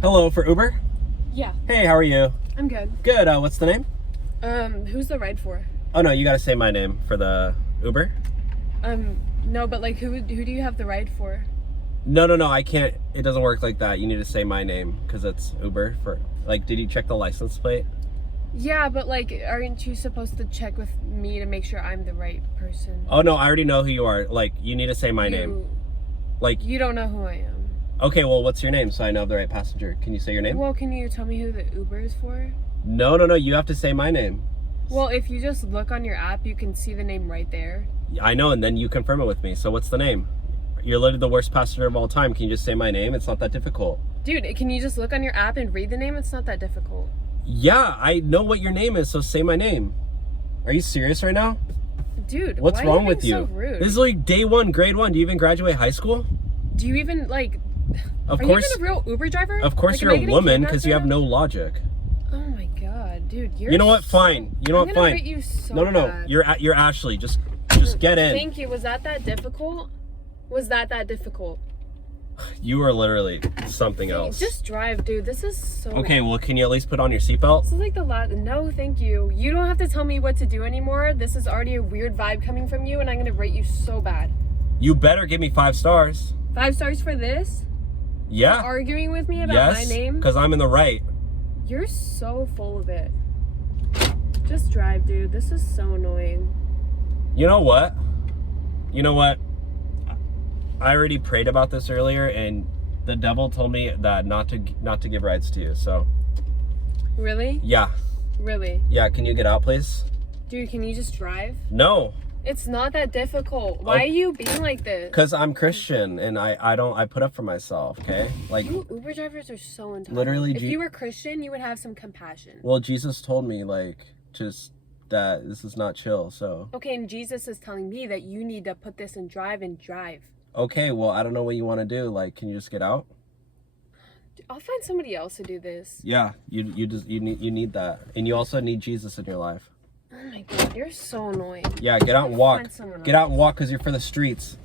Hello, for Uber? Yeah, Hey, how are you? I'm good. Good, what's the name? Who's the ride for? Oh no, you gotta say my name for the Uber. No, but like, who do you have the ride for? No, I can't, it doesn't work like that. You need to say my name, because it's Uber for, like, did you check the license plate? Yeah, but like, aren't you supposed to check with me to make sure I'm the right person? Oh no, I already know who you are. Like, you need to say my name. You- Like, You don't know who I am. okay, well, what's your name so I know I'm the right passenger? Can you say your name? Well, can you tell me who the Uber is for? No, you have to say my name. Well, if you just look on your app, you can see the name right there. I know, and then you confirm it with me. So what's the name? You're literally the worst passenger of all time. Can you just say my name? It's not that difficult. Dude, can you just look on your app and read the name? It's not that difficult. Yeah, I know what your name is, so say my name. Are you serious right now? Dude, What's why are you wrong being with you? so rude? This is like day one, grade one. Do you even graduate high school? Do you even like? Of Are course, you even a real Uber driver? of course Like, you're am I a getting woman kidnapped because you right have now? no logic. Oh my god, dude, you're. You know what? so- Fine. You know I'm what? gonna Fine. rate you so No. bad. You're Ashley. Just get in. Thank you. Was that difficult? Was that difficult? You are literally something else. Just drive, dude. This is so. Okay, well, can you at least put on your seatbelt? This is like the last. No, thank you. You don't have to tell me what to do anymore. This is already a weird vibe coming from you, and I'm gonna rate you so bad. You better give me 5 stars. 5 stars for this? Yeah. Arguing with me about Yes. my name? Because I'm in the right. You're so full of it. Just drive, dude. This is so annoying. You know what? You know what? I already prayed about this earlier, and the devil told me that not to give rides to you. So Really? yeah, Really? can you get out, please? Dude, can you just drive? No, It's not that difficult. Why Oh. are you being like this? because I'm Christian and I put up for myself. Okay, like, You Uber drivers are so entitled. Literally, if you were Christian, you would have some compassion. well, Jesus told me like just that this is not chill. So Okay, and Jesus is telling me that you need to put this in drive and drive. okay, well, I don't know what you want to do. Like, can you just get out? I'll find somebody else to do this. Yeah, you need that, and you also need Jesus in your life. Oh my god, you're so annoying. Yeah, get out and walk. Find someone Get out and walk because you're for the streets.